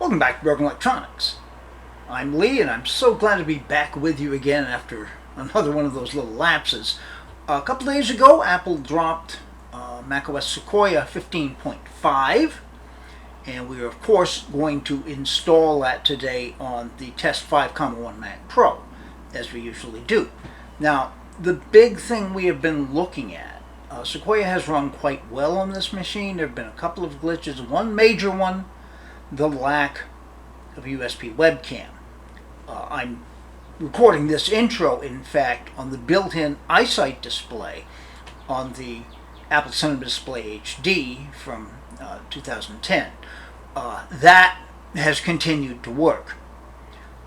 Welcome back to Broken Electronics. I'm Lee, and I'm so glad to be back with you again after another one of those little lapses. A couple days ago, Apple dropped Mac OS Sequoia 15.5, and we are, of course, going to install that today on the Test 5.1 Mac Pro, as we usually do. Now, the big thing we have been looking at, Sequoia has run quite well on this machine. There have been a couple of glitches. One major one, the lack of USB webcam. I'm recording this intro, in fact, on the built-in iSight display on the Apple Cinema Display HD from 2010. That has continued to work.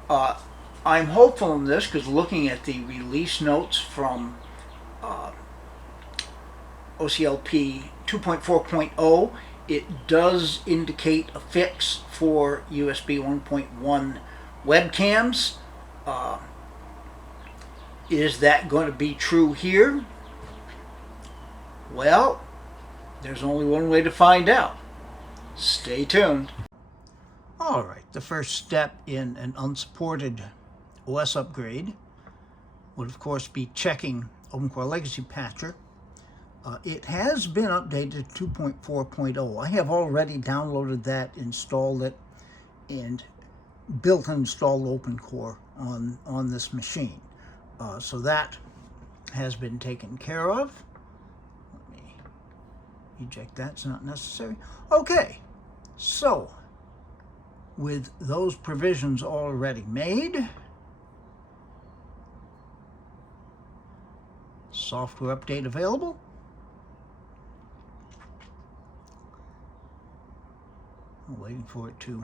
I'm hopeful in this because looking at the release notes from OCLP 2.4.0, it does indicate a fix for USB 1.1 webcams. Is that going to be true here? Well, there's only one way to find out. Stay tuned. Alright, the first step in an unsupported OS upgrade would of course be checking OpenCore Legacy Patcher. It has been updated to 2.4.0. I have already downloaded that, installed it, and built and installed OpenCore on this machine. So that has been taken care of. Let me eject that, it's not necessary. Okay, so with those provisions already made, software update available. I'm waiting for it to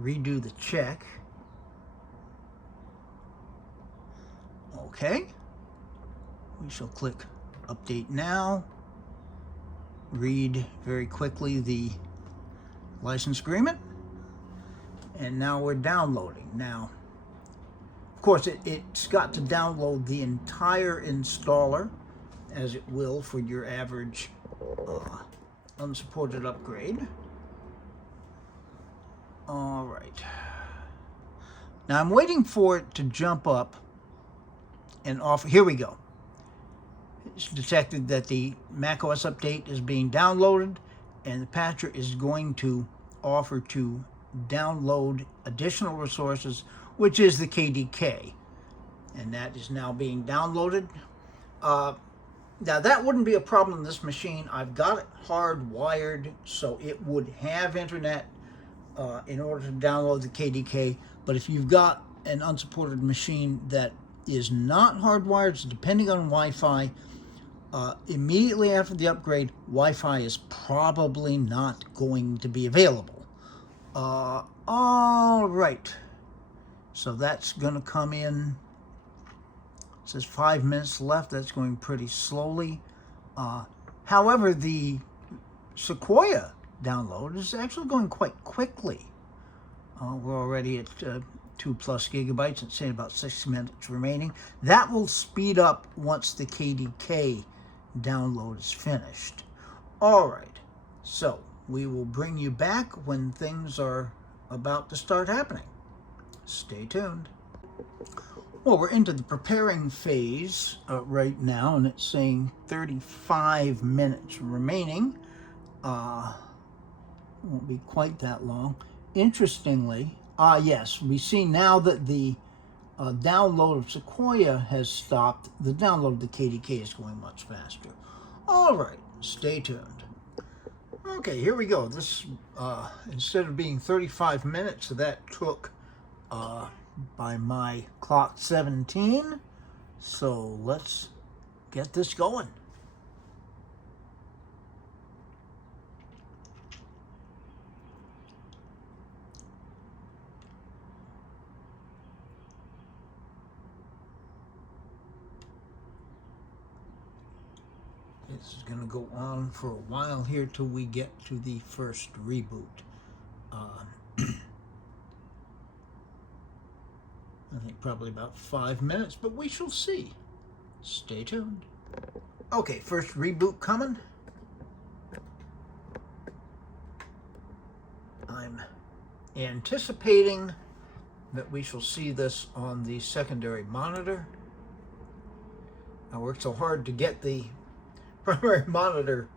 redo the check. Okay. We shall click Update Now. Read very quickly the license agreement. And now we're downloading. Now, of course, it's got to download the entire installer, as it will for your average unsupported upgrade. All right. Now I'm waiting for it to jump up and offer. Here we go. It's detected that the Mac OS update is being downloaded, and the patcher is going to offer to download additional resources, which is the KDK, and that is now being downloaded. Now that wouldn't be a problem in this machine. I've got it hardwired so it would have internet in order to download the KDK, but if you've got an unsupported machine that is not hardwired, so depending on Wi-Fi, immediately after the upgrade, Wi-Fi is probably not going to be available. All right, so that's going to come in. It says 5 minutes left. That's going pretty slowly. However, the Sequoia download is actually going quite quickly. We're already at 2+ gigabytes. It's saying about 6 minutes remaining. That will speed up once the KDK download is finished. All right, so we will bring you back when things are about to start happening. Stay tuned. Well, we're into the preparing phase right now, and it's saying 35 minutes remaining. Won't be quite that long. Interestingly, yes, we see now that the download of Sequoia has stopped. The download of the KDK is going much faster. All right, stay tuned. Okay, here we go. This, instead of being 35 minutes, that took, by my clock, 17. So let's get this going. This is going to go on for a while here till we get to the first reboot. I think probably about 5 minutes, but we shall see. Stay tuned. Okay, first reboot coming. I'm anticipating that we shall see this on the secondary monitor. I worked so hard to get the primary monitor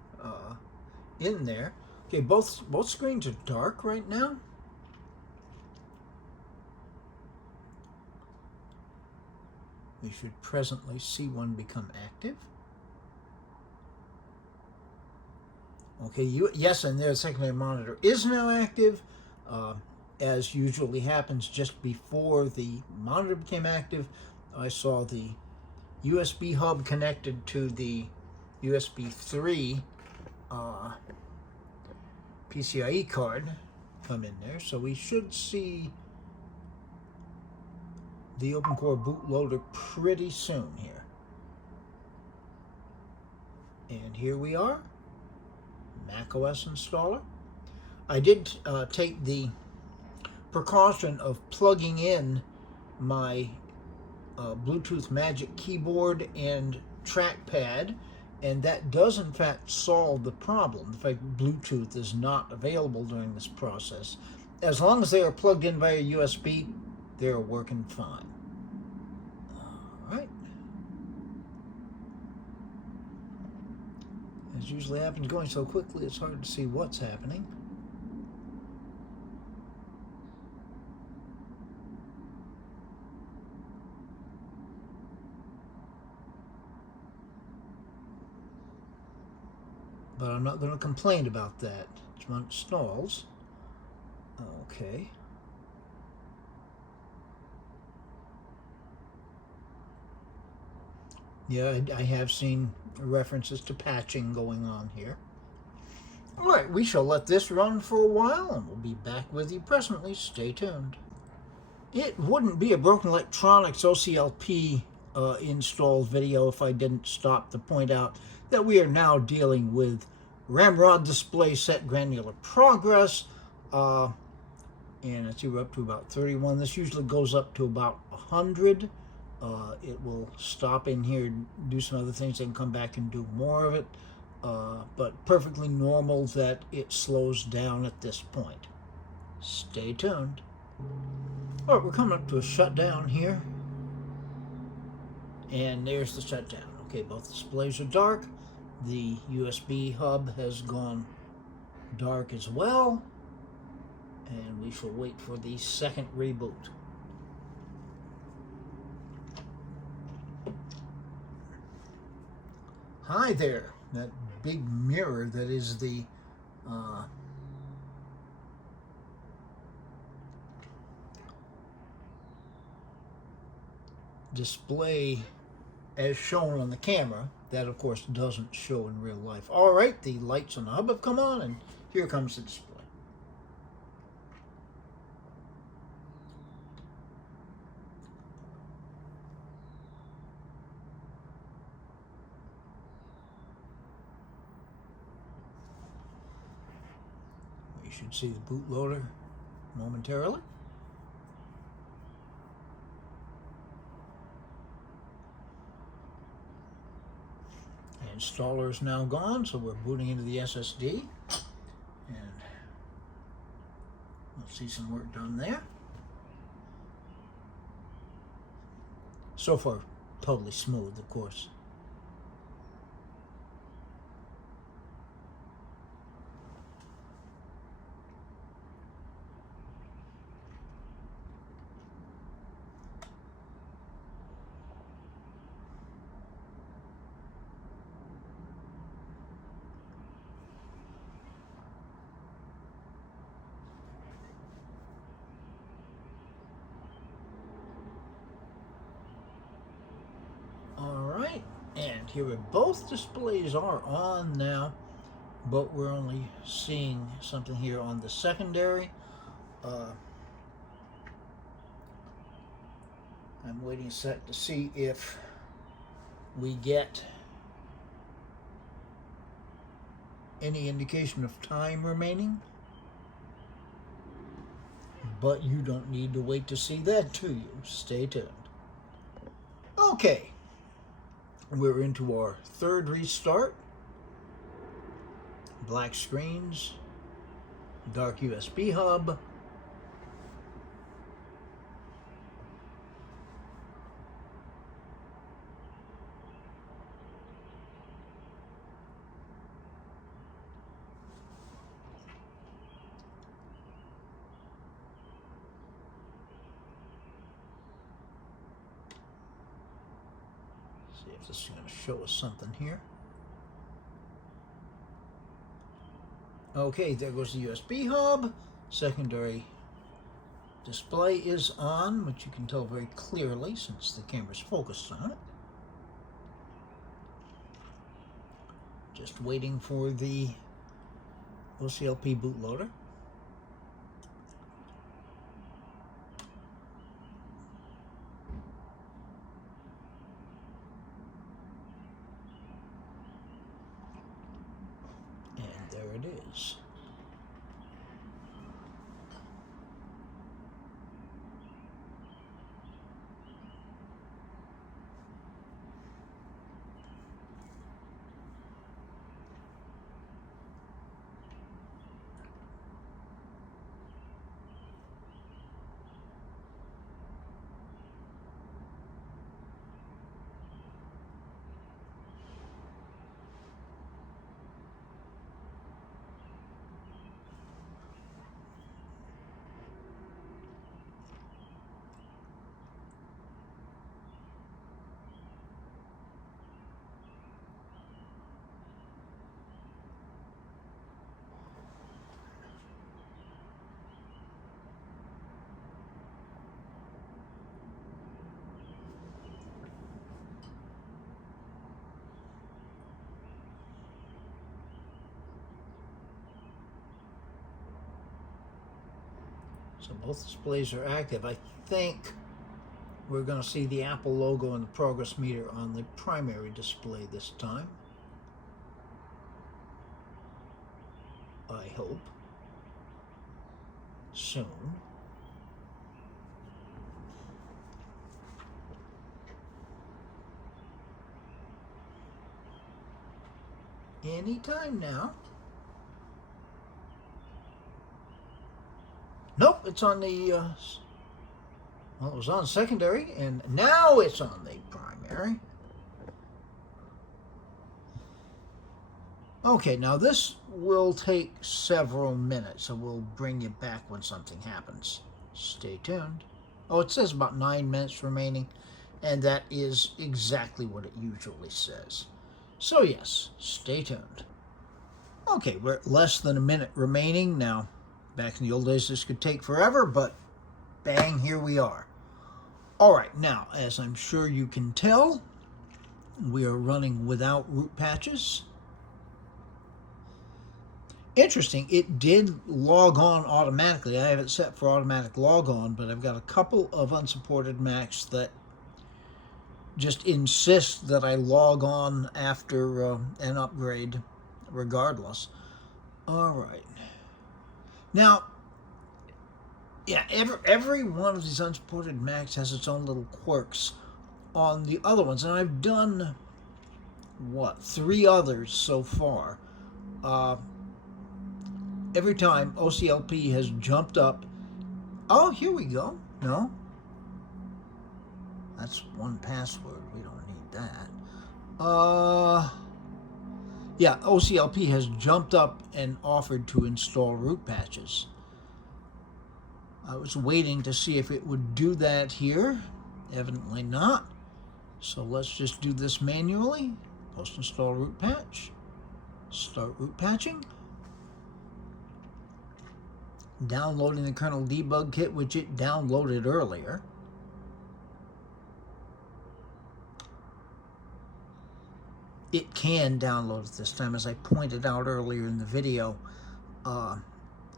in there. Okay, both screens are dark right now. We should presently see one become active. Okay, yes, and their secondary monitor is now active. As usually happens, just before the monitor became active, I saw the USB hub connected to the USB 3 PCIe card come in there. So we should see the OpenCore bootloader pretty soon here. And here we are, Mac OS installer. I did take the precaution of plugging in my Bluetooth Magic keyboard and trackpad, and that does in fact solve the problem. The fact Bluetooth is not available during this process. As long as they are plugged in via USB, they're working fine. All right. As usually happens, going so quickly it's hard to see what's happening. But I'm not going to complain about that. It's when it stalls. Okay. Yeah, I have seen references to patching going on here. All right, we shall let this run for a while, and we'll be back with you presently. Stay tuned. It wouldn't be a Broken Electronics OCLP installed video if I didn't stop to point out that we are now dealing with Ramrod display set granular progress, and I see we're up to about 31. This usually goes up to about 100. It will stop in here, do some other things, then come back and do more of it, but perfectly normal that it slows down at this point. Stay tuned. All right, we're coming up to a shutdown here. And there's the shutdown. Okay, both displays are dark. The USB hub has gone dark as well. And we shall wait for the second reboot. Hi there. That big mirror that is the display as shown on the camera. That, of course, doesn't show in real life. All right, the lights on the hub have come on, and here comes the display. You should see the bootloader momentarily. Installer is now gone, so we're booting into the SSD, and we'll see some work done there. So far, totally smooth, of course. And here both displays are on now, but we're only seeing something here on the secondary. I'm waiting a sec to see if we get any indication of time remaining, but you don't need to wait to see that, do you? Stay tuned. Okay. We're into our third restart. Black screens, dark USB hub, See if this is going to show us something here. Okay, there goes the USB hub. Secondary display is on, which you can tell very clearly since the camera's focused on it. Just waiting for the OCLP bootloader. And there it is. So both displays are active. I think we're going to see the Apple logo and the progress meter on the primary display this time. I hope. Soon. Anytime now. Nope, it's on the, well, it was on secondary, and now it's on the primary. Okay, now this will take several minutes, so we'll bring you back when something happens. Stay tuned. Oh, it says about 9 minutes remaining, and that is exactly what it usually says. So yes, stay tuned. Okay, we're at less than a minute remaining now. Back in the old days, this could take forever, but bang, here we are. All right, now, as I'm sure you can tell, we are running without root patches. Interesting, it did log on automatically. I have it set for automatic log on, but I've got a couple of unsupported Macs that just insist that I log on after an upgrade regardless. All right. Now, yeah, every one of these unsupported Macs has its own little quirks on the other ones, and I've done, what, 3 others so far. Every time OCLP has jumped up. Oh, here we go. No. That's one password. We don't need that. Yeah, OCLP has jumped up and offered to install root patches. I was waiting to see if it would do that here. Evidently not. So let's just do this manually. Post install root patch. Start root patching. Downloading the kernel debug kit, which it downloaded earlier. It can download it this time. As I pointed out earlier in the video,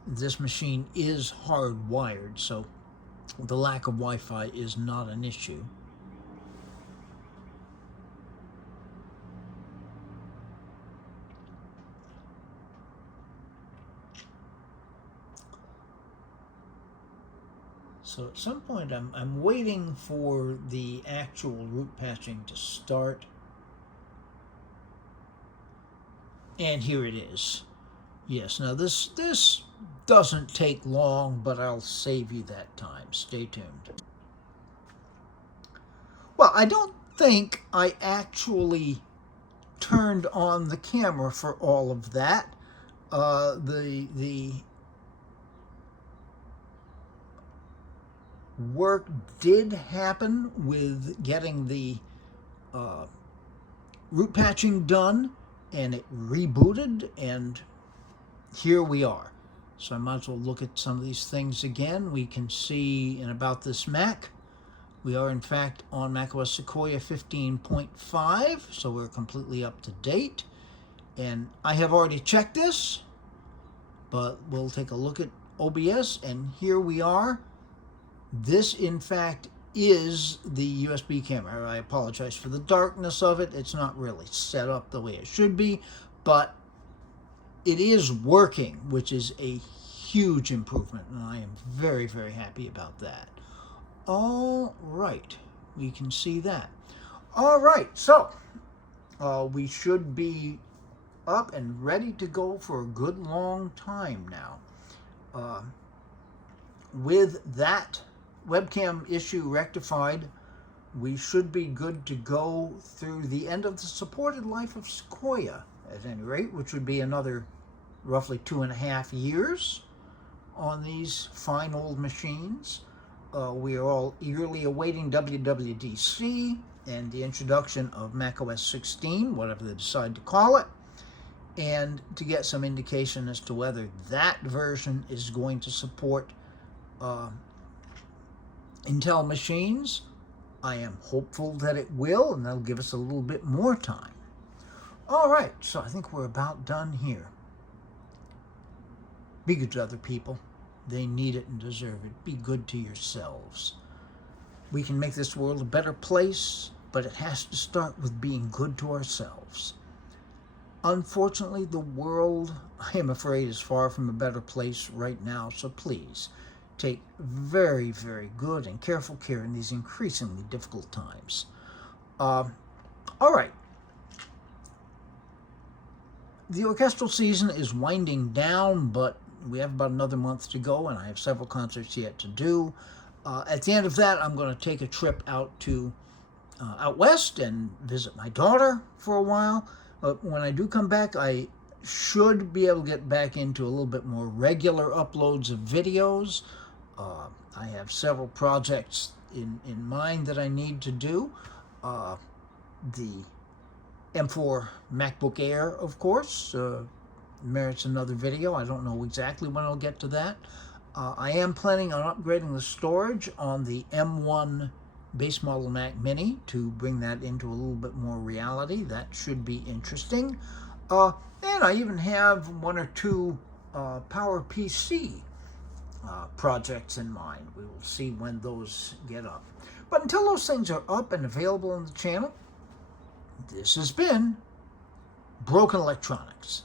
this machine is hardwired, so the lack of Wi-Fi is not an issue. So at some point I'm waiting for the actual root patching to start. And here it is. Yes, now this doesn't take long, but I'll save you that time. Stay tuned. Well, I don't think I actually turned on the camera for all of that. The work did happen with getting the root patching done, and it rebooted, and here we are. So I might as well look at some of these things again. We can see in About This Mac, we are in fact on Mac OS Sequoia 15.5, so we're completely up to date. And I have already checked this, but we'll take a look at OBS, and here we are. This, in fact, is the USB camera. I apologize for the darkness of it. It's not really set up the way it should be, but it is working, which is a huge improvement, and I am very, very happy about that. All right, we can see that. All right, so we should be up and ready to go for a good long time now. With that webcam issue rectified, we should be good to go through the end of the supported life of Sequoia, at any rate, which would be another roughly 2.5 years on these fine old machines. We are all eagerly awaiting WWDC and the introduction of Mac OS 16, whatever they decide to call it, and to get some indication as to whether that version is going to support Intel machines. I am hopeful that it will, and that'll give us a little bit more time. All right, so I think we're about done here. Be good to other people. They need it and deserve it. Be good to yourselves. We can make this world a better place, but it has to start with being good to ourselves. Unfortunately, the world, I am afraid, is far from a better place right now, so please take very, very good and careful care in these increasingly difficult times. All right. The orchestral season is winding down, but we have about another month to go, and I have several concerts yet to do. At the end of that, I'm going to take a trip out west and visit my daughter for a while. But when I do come back, I should be able to get back into a little bit more regular uploads of videos. I have several projects in mind that I need to do. The M4 MacBook Air, of course, merits another video. I don't know exactly when I'll get to that. I am planning on upgrading the storage on the M1 base model Mac Mini to bring that into a little bit more reality. That should be interesting. And I even have one or two PowerPC projects in mind. We will see when those get up. But until those things are up and available on the channel, this has been Broken Electronics.